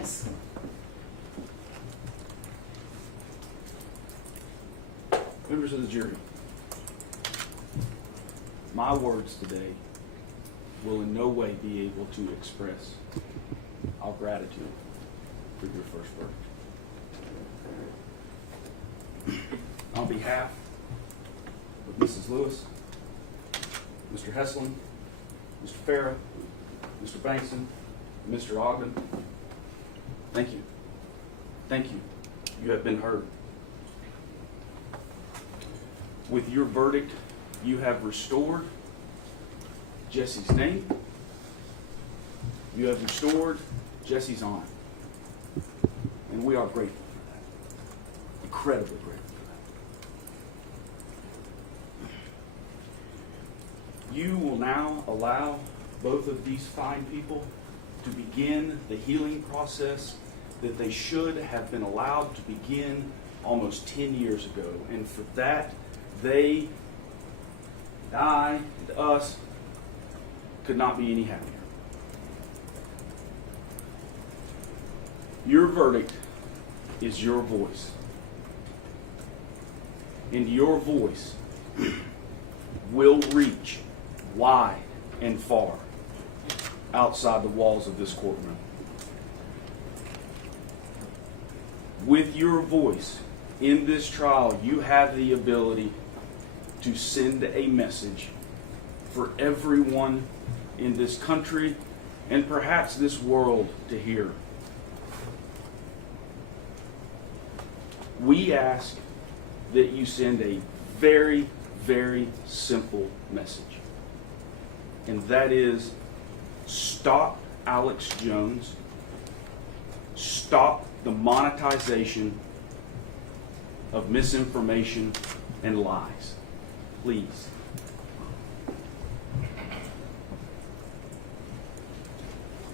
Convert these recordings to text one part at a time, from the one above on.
Yes. Members of the jury, my words today will in no way be able to express our gratitude for your first verdict. On behalf of Mrs. Lewis, Mr. Heslin, Mr. Farah, Mr. Bankson, and Mr. Ogden, thank you. Thank you. You have been heard. With your verdict, you have restored Jesse's name. You have restored Jesse's honor. And we are grateful for that. Incredibly grateful for that. You will now allow both of these fine people to begin the healing process that they should have been allowed to begin almost 10 years ago. And for that, they, and I, and us, could not be any happier. Your verdict is your voice. And your voice will reach wide and far outside the walls of this courtroom. With your voice in this trial, you have the ability to send a message for everyone in this country and perhaps this world to hear. We ask that you send a very, very simple message. And that is, stop Alex Jones. Stop the monetization of misinformation and lies. Please.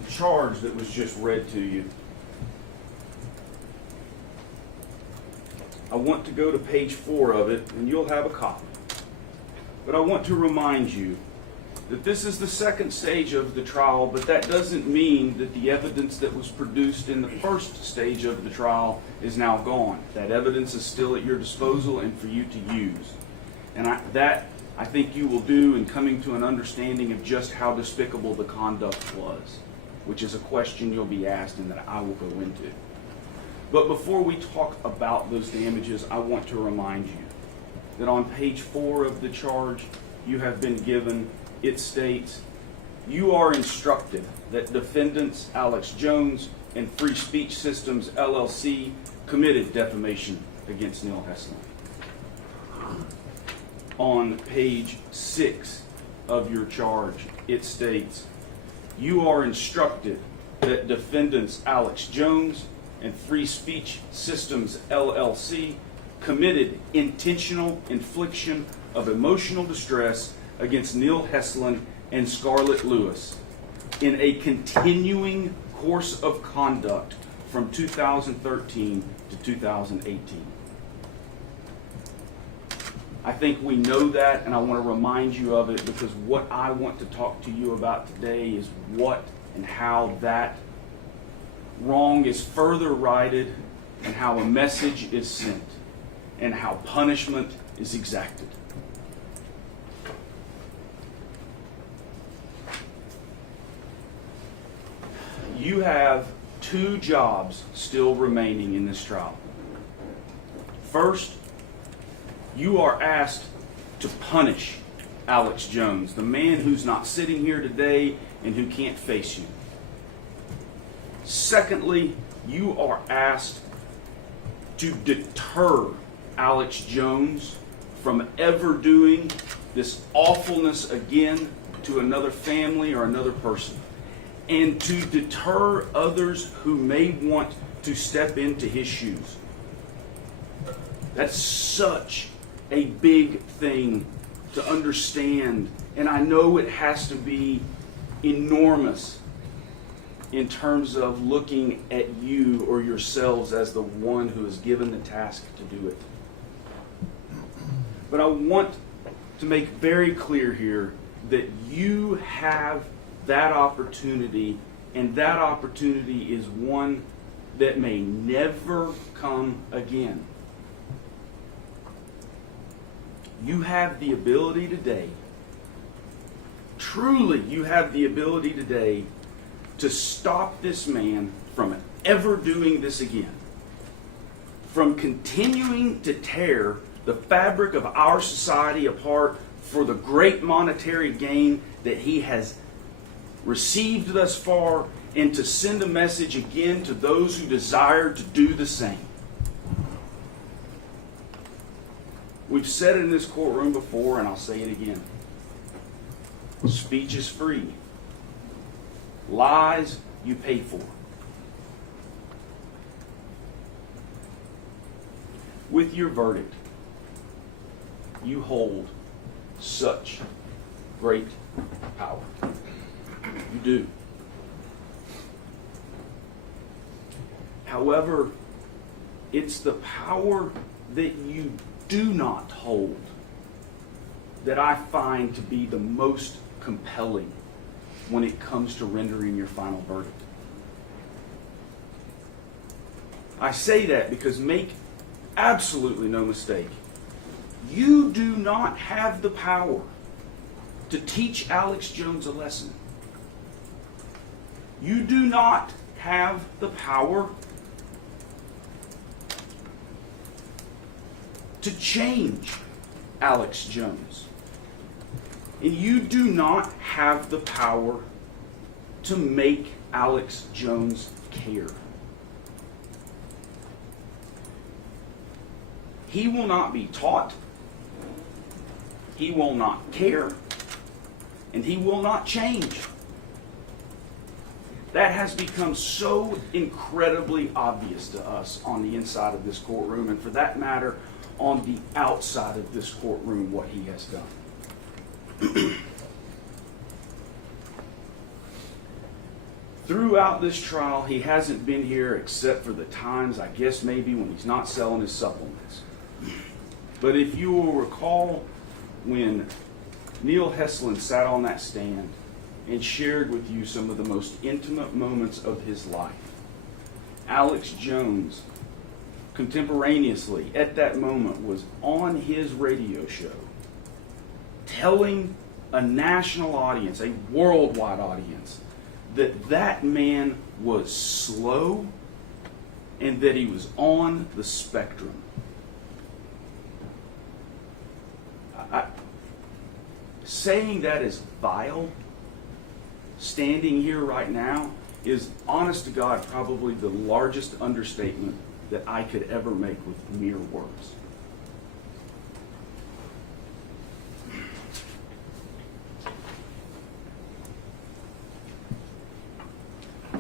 The charge that was just read to you, I want to go to page 4 of it, and you'll have a copy. But I want to remind you that this is the second stage of the trial, but that doesn't mean that the evidence that was produced in the first stage of the trial is now gone. That evidence is still at your disposal and for you to use. And I think you will do in coming to an understanding of just how despicable the conduct was, which is a question you'll be asked and that I will go into. But before we talk about those damages, I want to remind you that on page 4 of the charge you have been given, it states, you are instructed that defendants Alex Jones and Free Speech Systems, LLC, committed defamation against Neil Heslin. On page 6 of your charge, it states, you are instructed that defendants Alex Jones and Free Speech Systems, LLC, committed intentional infliction of emotional distress against Neil Heslin and Scarlett Lewis in a continuing course of conduct from 2013 to 2018. I think we know that, and I want to remind you of it because what I want to talk to you about today is what and how that wrong is further righted and how a message is sent and how punishment is exacted. You have 2 jobs still remaining in this trial. First, you are asked to punish Alex Jones, the man who's not sitting here today and who can't face you. Secondly, you are asked to deter Alex Jones from ever doing this awfulness again to another family or another person, and to deter others who may want to step into his shoes. That's such a big thing to understand, and I know it has to be enormous in terms of looking at you or yourselves as the one who is given the task to do it. But I want to make very clear here that you have that opportunity, and that opportunity is one that may never come again. You have the ability today, truly you have the ability today to stop this man from ever doing this again, from continuing to tear the fabric of our society apart for the great monetary gain that he has received thus far, and to send a message again to those who desire to do the same. We've said it in this courtroom before, and I'll say it again. Speech is free. Lies you pay for. With your verdict, you hold such great power. You do. However, it's the power that you do not hold that I find to be the most compelling when it comes to rendering your final verdict. I say that because make absolutely no mistake, you do not have the power to teach Alex Jones a lesson. You do not have the power to change Alex Jones. And you do not have the power to make Alex Jones care. He will not be taught, he will not care, and he will not change. That has become so incredibly obvious to us on the inside of this courtroom, and for that matter, on the outside of this courtroom, what he has done. Throughout this trial, he hasn't been here except for the times, I guess maybe, when he's not selling his supplements. But if you will recall when Neil Heslin sat on that stand and shared with you some of the most intimate moments of his life, Alex Jones contemporaneously at that moment was on his radio show telling a national audience, a worldwide audience, that that man was slow and that he was on the spectrum. Saying that is vile, standing here right now, is, honest to God, probably the largest understatement that I could ever make with mere words.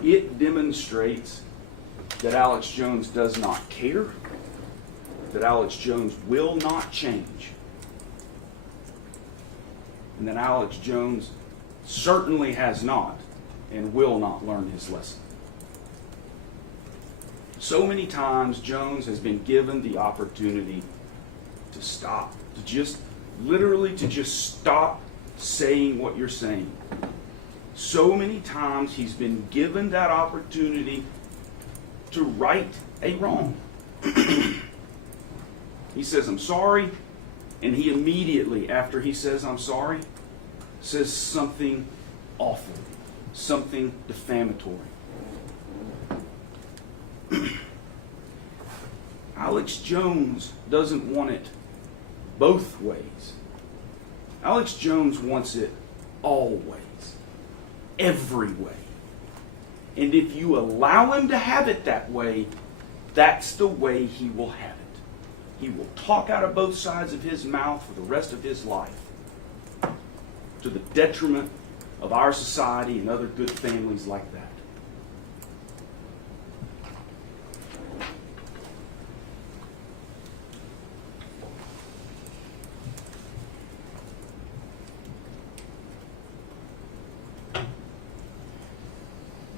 It demonstrates that Alex Jones does not care, that Alex Jones will not change, and that Alex Jones certainly has not and will not learn his lesson. So many times Jones has been given the opportunity to stop, to just literally to just stop saying what you're saying. So many times he's been given that opportunity to right a wrong. He says, "I'm sorry," and he immediately, after he says, "I'm sorry," says something awful, something defamatory. Alex Jones doesn't want it both ways. Alex Jones wants it all ways, every way. And if you allow him to have it that way, that's the way he will have it. He will talk out of both sides of his mouth for the rest of his life, to the detriment of our society and other good families like that.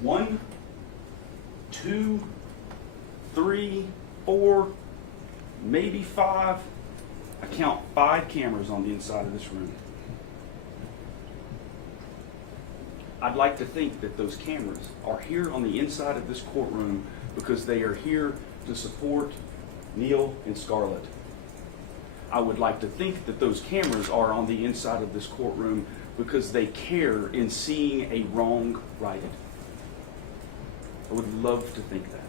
One, two, three, four, maybe five. I count 5 cameras on the inside of this room. I'd like to think that those cameras are here on the inside of this courtroom because they are here to support Neil and Scarlett. I would like to think that those cameras are on the inside of this courtroom because they care in seeing a wrong righted. I would love to think that.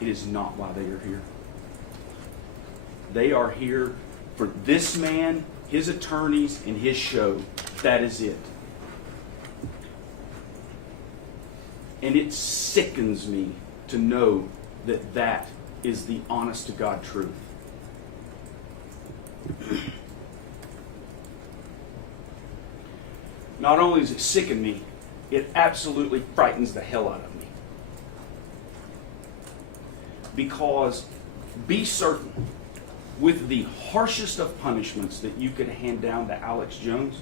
It is not why they are here. They are here for this man, his attorneys, and his show. That is it. And it sickens me to know that that is the honest to God truth. Not only does it sicken me, it absolutely frightens the hell out of me. Because be certain, with the harshest of punishments that you could hand down to Alex Jones,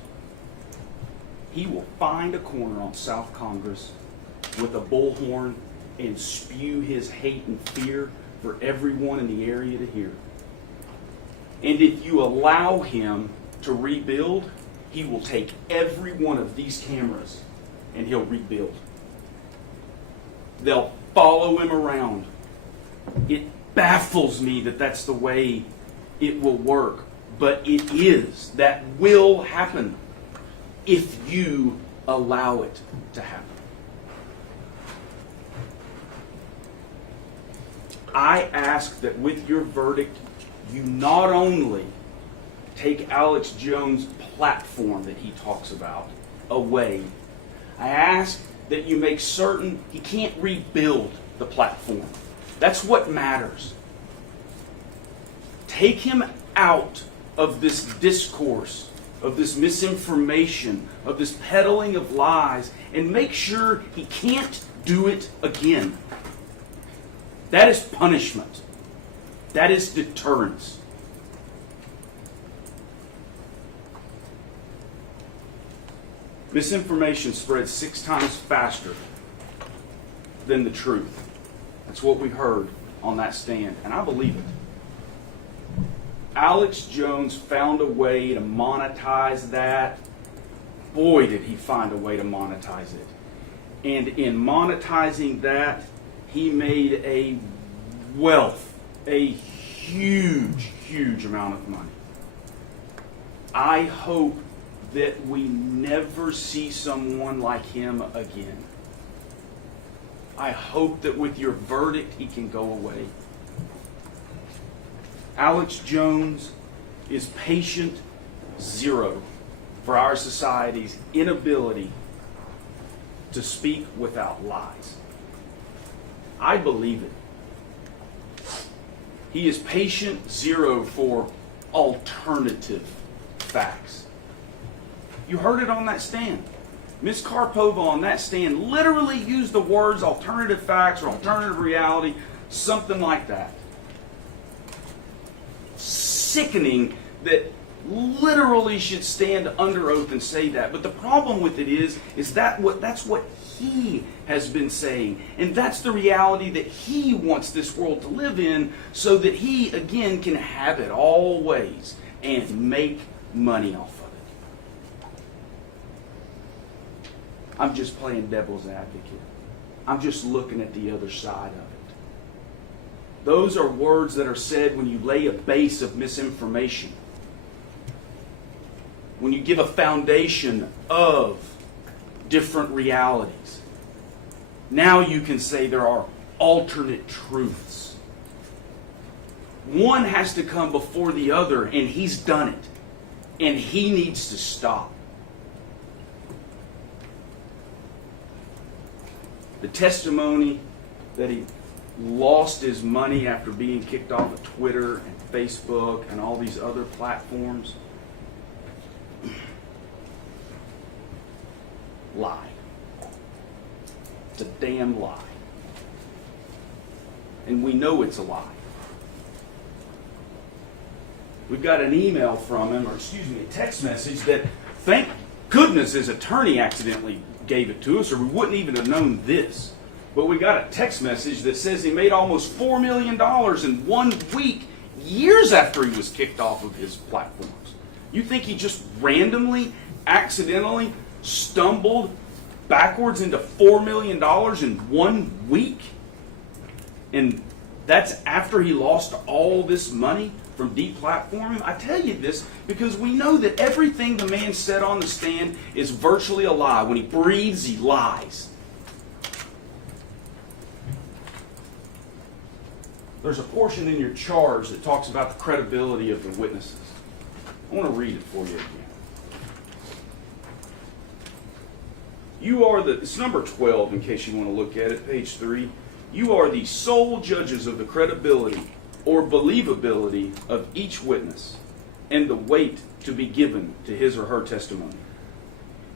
he will find a corner on South Congress with a bullhorn and spew his hate and fear for everyone in the area to hear. And if you allow him to rebuild, he will take every one of these cameras and he'll rebuild. They'll follow him around. It baffles me that that's the way it will work, but it is. That will happen if you allow it to happen. I ask that with your verdict, you not only take Alex Jones' platform that he talks about away, I ask that you make certain he can't rebuild the platform. That's what matters. Take him out of this discourse, of this misinformation, of this peddling of lies, and make sure he can't do it again. That is punishment. That is deterrence. Misinformation spreads 6 times faster than the truth. That's what we heard on that stand, and I believe it. Alex Jones found a way to monetize that. Boy, did he find a way to monetize it. And in monetizing that, he made a wealth, a huge, huge amount of money. I hope that we never see someone like him again. I hope that with your verdict, he can go away. Alex Jones is patient zero for our society's inability to speak without lies. I believe it. He is patient zero for alternative facts. You heard it on that stand. Ms. Karpova on that stand literally used the words alternative facts or alternative reality, something like that. Sickening that literally should stand under oath and say that. But the problem with it is that's what he has been saying. And that's the reality that he wants this world to live in so that he, again, can have it always and make money off of it. I'm just playing devil's advocate. I'm just looking at the other side of it. Those are words that are said when you lay a base of misinformation. When you give a foundation of different realities. Now you can say there are alternate truths. One has to come before the other, and he's done it. And he needs to stop. The testimony that he lost his money after being kicked off of Twitter and Facebook and all these other platforms. Lie. It's a damn lie. And we know it's a lie. We've got an email from him, or a text message that, thank goodness his attorney accidentally gave it to us, or we wouldn't even have known this. But we got a text message that says he made almost $4 million in 1 week, years after he was kicked off of his platforms. You think he just randomly, accidentally stumbled backwards into $4 million in 1 week? And that's after he lost all this money from deplatforming. I tell you this because we know that everything the man said on the stand is virtually a lie. When he breathes, he lies. There's a portion in your charge that talks about the credibility of the witnesses. I want to read it for you again. It's number 12 in case you want to look at it, page 3. You are the sole judges of the credibility or believability of each witness and the weight to be given to his or her testimony.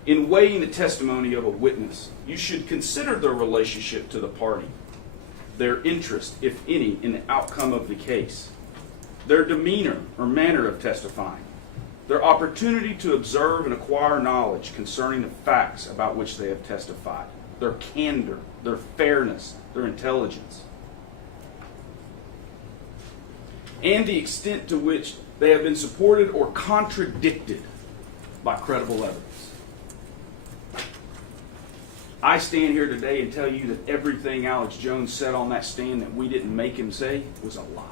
In weighing the testimony of a witness, you should consider their relationship to the party, their interest, if any, in the outcome of the case, their demeanor or manner of testifying, their opportunity to observe and acquire knowledge concerning the facts about which they have testified, their candor, their fairness, their intelligence, and the extent to which they have been supported or contradicted by credible evidence. I stand here today and tell you that everything Alex Jones said on that stand that we didn't make him say was a lie.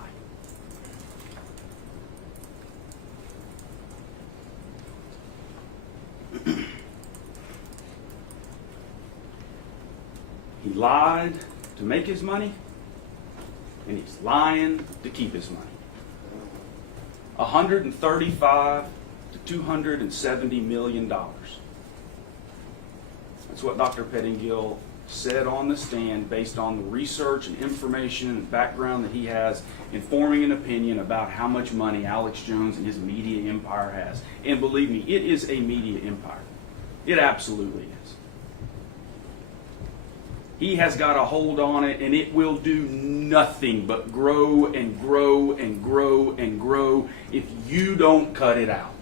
He lied to make his money, and he's lying to keep his money. $135 to $270 million. That's what Dr. Pettingill said on the stand based on the research and information and background that he has in forming an opinion about how much money Alex Jones and his media empire has. And believe me, it is a media empire. It absolutely is. He has got a hold on it, and it will do nothing but grow and grow and grow and grow if you don't cut it out.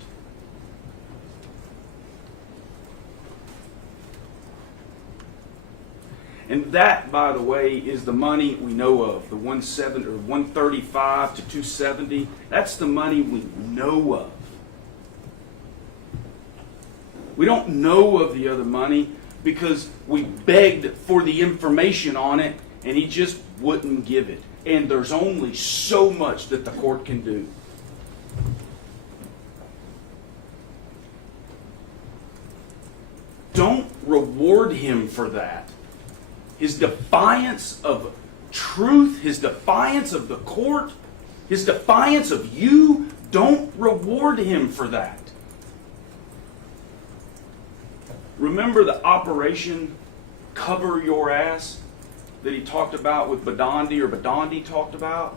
And that, by the way, is the money we know of, the 135 to 270. That's the money we know of. We don't know of the other money because we begged for the information on it, and he just wouldn't give it. And there's only so much that the court can do. Don't reward him for that. His defiance of truth, his defiance of the court, his defiance of you, don't reward him for that. Remember the operation Cover Your Ass that he talked about with Badandi talked about?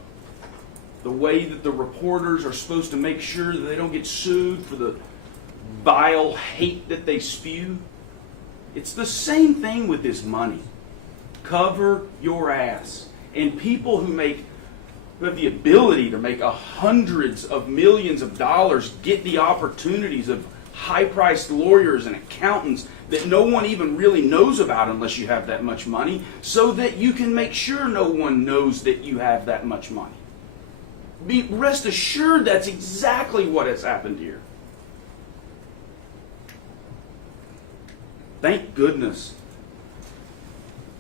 The way that the reporters are supposed to make sure that they don't get sued for the vile hate that they spew. It's the same thing with this money. Cover your ass. And people who have the ability to make hundreds of millions of dollars get the opportunities of high-priced lawyers and accountants that no one even really knows about unless you have that much money, so that you can make sure no one knows that you have that much money. Rest assured that's exactly what has happened here. Thank goodness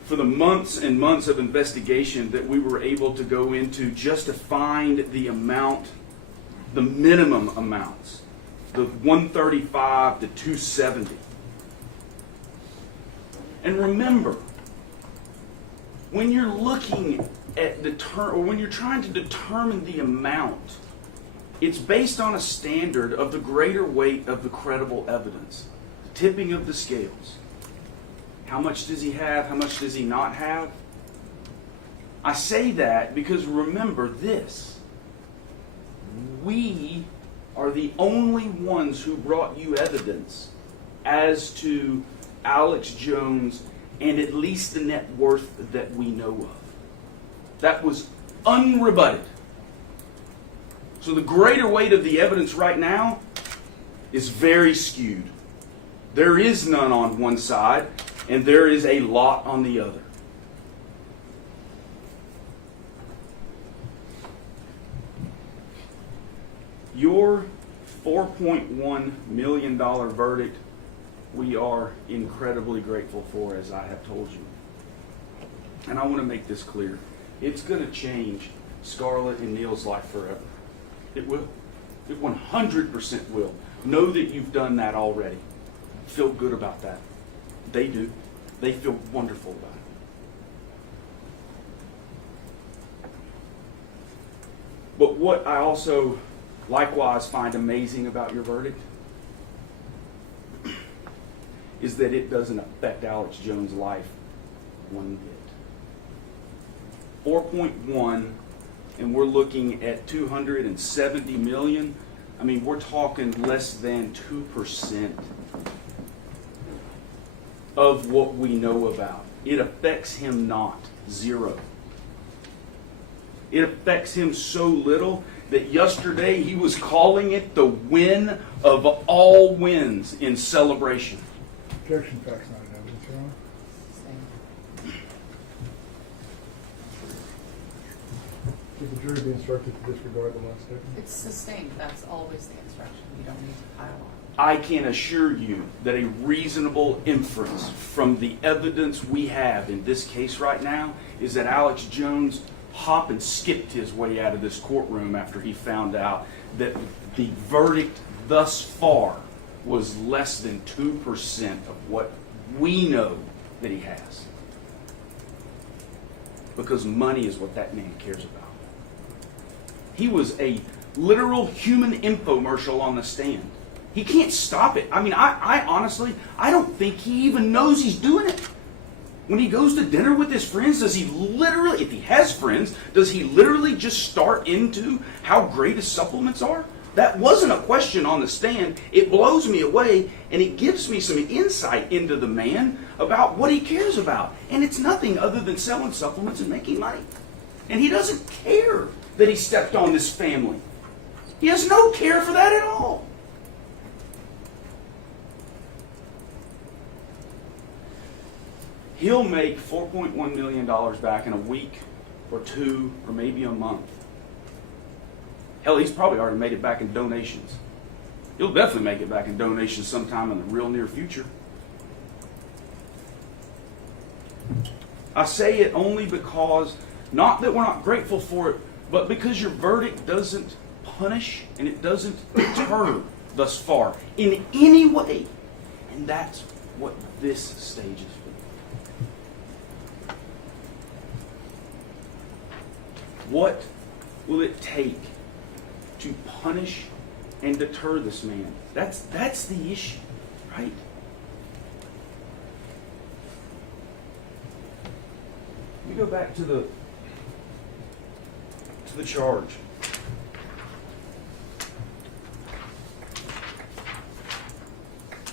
for the months and months of investigation that we were able to go into just to find the amount, the minimum amounts. The 135 to 270. And remember, when you're looking at when you're trying to determine the amount, it's based on a standard of the greater weight of the credible evidence, tipping of the scales. How much does he have? How much does he not have? I say that because remember this. We are the only ones who brought you evidence as to Alex Jones and at least the net worth that we know of. That was unrebutted. So the greater weight of the evidence right now is very skewed. There is none on one side, and there is a lot on the other. Your $4.1 million verdict, we are incredibly grateful for, as I have told you. And I want to make this clear. It's going to change Scarlett and Neil's life forever. It will. It 100% will. Know that you've done that already. Feel good about that. They do. They feel wonderful about it. But what I also likewise find amazing about your verdict is that it doesn't affect Alex Jones' life one bit. 4.1, and we're looking at 270 million. I mean, we're talking less than 2% of what we know about. It affects him not. Zero. It affects him so little that yesterday he was calling it the win of all wins in celebration. Objection, facts not in evidence, Your Honor. Should the jury be instructed to disregard the last statement? It's sustained. That's always the instruction. You don't need to pile on. I can assure you that a reasonable inference from the evidence we have in this case right now is that Alex Jones hopped and skipped his way out of this courtroom after he found out that the verdict thus far was less than 2% of what we know that he has. Because money is what that man cares about. He was a literal human infomercial on the stand. He can't stop it. I mean, I honestly, I don't think he even knows he's doing it. When he goes to dinner with his friends, does he literally, if he has friends, does he literally just start into how great his supplements are? That wasn't a question on the stand. It blows me away, and it gives me some insight into the man about what he cares about. And it's nothing other than selling supplements and making money. And he doesn't care that he stepped on this family. He has no care for that at all. He'll make $4.1 million back in a week or two or maybe a month. Hell, he's probably already made it back in donations. He'll definitely make it back in donations sometime in the real near future. I say it only because, not that we're not grateful for it, but because your verdict doesn't punish and it doesn't deter thus far in any way. And that's what this stage is for. What will it take to punish and deter this man? That's the issue, right? Let me go back to the charge.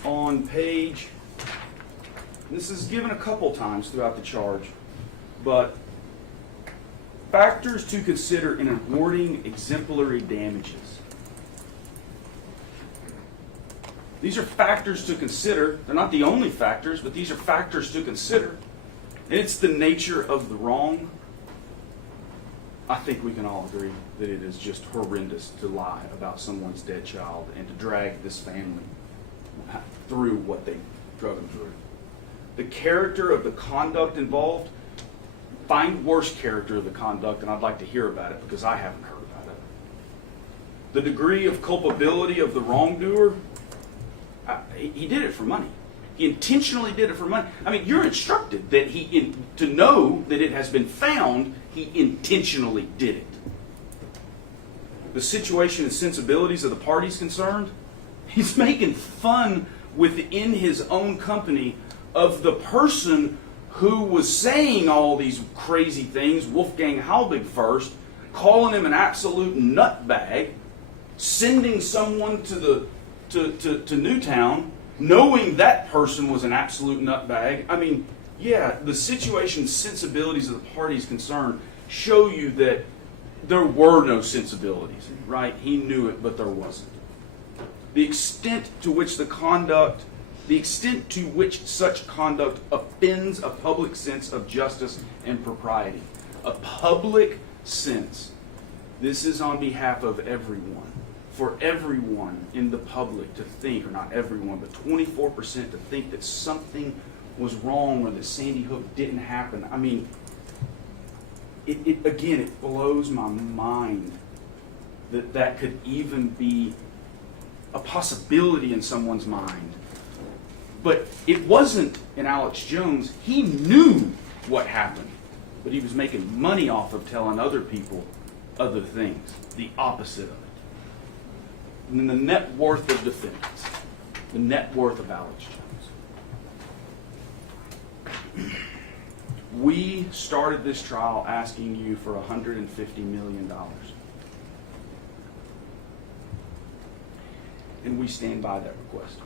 On page, this is given a couple times throughout the charge, but factors to consider in awarding exemplary damages. These are factors to consider. They're not the only factors, but these are factors to consider. And it's the nature of the wrong. I think we can all agree that it is just horrendous to lie about someone's dead child and to drag this family through what they drug them through. The character of the conduct involved, find worst character of the conduct, and I'd like to hear about it because I haven't heard about it. The degree of culpability of the wrongdoer, he did it for money. He intentionally did it for money. I mean, you're instructed that to know that it has been found, he intentionally did it. The situation and sensibilities of the parties concerned, he's making fun within his own company of the person who was saying all these crazy things, Wolfgang Halbig first, calling him an absolute nutbag, sending someone to Newtown, knowing that person was an absolute nutbag. I mean, yeah, the situation, sensibilities of the parties concerned show you that there were no sensibilities, right? He knew it, but there wasn't. The extent to which such conduct offends a public sense of justice and propriety. A public sense. This is on behalf of everyone. For everyone in the public to think, or not everyone, but 24% to think that something was wrong or that Sandy Hook didn't happen. I mean, again, it blows my mind that that could even be a possibility in someone's mind. But it wasn't in Alex Jones. He knew what happened, but he was making money off of telling other people other things, the opposite of it. And then the net worth of defendants, the net worth of Alex Jones. We started this trial asking you for $150 million. And we stand by that request.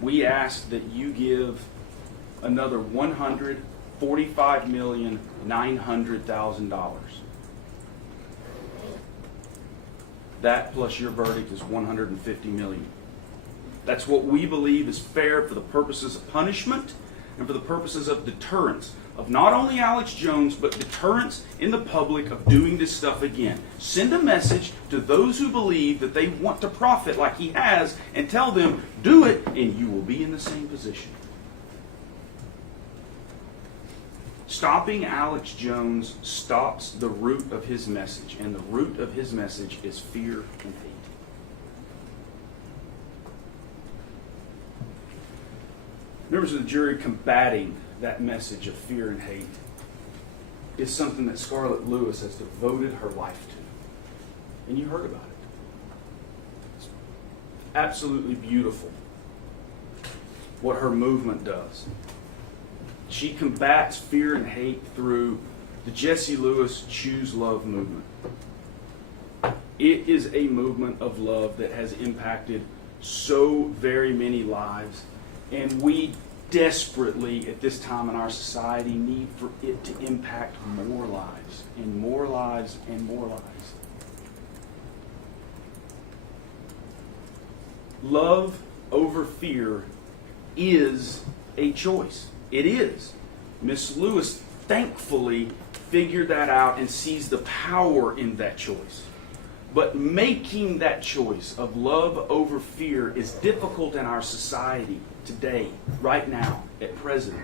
We ask that you give another $145,900,000. That plus your verdict is $150 million. That's what we believe is fair for the purposes of punishment and for the purposes of deterrence of not only Alex Jones, but deterrence in the public of doing this stuff again. Send a message to those who believe that they want to profit like he has and tell them, do it and you will be in the same position. Stopping Alex Jones stops the root of his message, and the root of his message is fear and hate. Members of the jury, combating that message of fear and hate is something that Scarlett Lewis has devoted her life to. And you heard about it. It's absolutely beautiful what her movement does. She combats fear and hate through the Jesse Lewis Choose Love movement. It is a movement of love that has impacted so very many lives, and we desperately, at this time in our society, need for it to impact more lives, and more lives, and more lives. Love over fear is a choice. It is. Miss Lewis thankfully figured that out and sees the power in that choice. But making that choice of love over fear is difficult in our society today, right now, at present.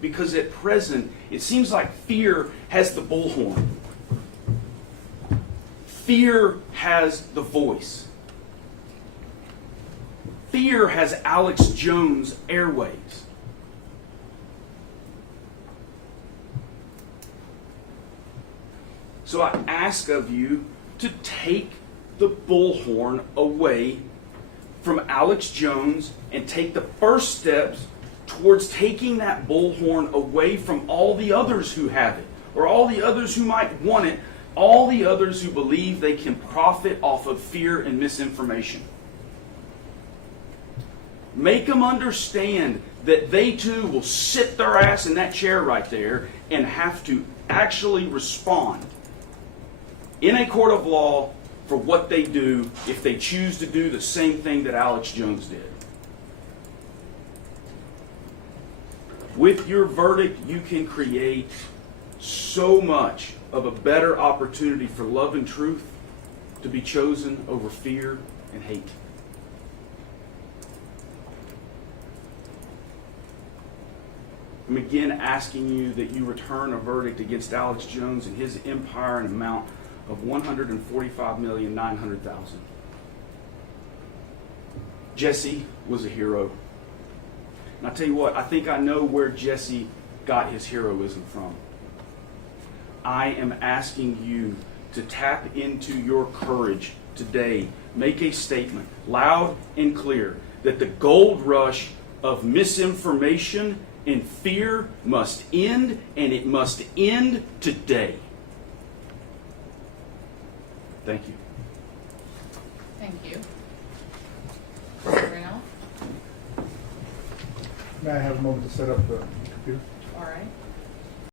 Because at present, it seems like fear has the bullhorn. Fear has the voice. Fear has Alex Jones' airwaves. So I ask of you to take the bullhorn away from Alex Jones and take the first steps towards taking that bullhorn away from all the others who have it, or all the others who might want it, all the others who believe they can profit off of fear and misinformation. Make them understand that they too will sit their ass in that chair right there and have to actually respond in a court of law for what they do if they choose to do the same thing that Alex Jones did. With your verdict, you can create so much of a better opportunity for love and truth to be chosen over fear and hate. I'm again asking you that you return a verdict against Alex Jones and his empire in amount of $145,900,000. Jesse was a hero. And I'll tell you what, I think I know where Jesse got his heroism from. I am asking you to tap into your courage today. Make a statement, loud and clear, that the gold rush of misinformation and fear must end, and it must end today. Thank you. Thank you. Mr. Reno? May I have a moment to set up the computer? All right.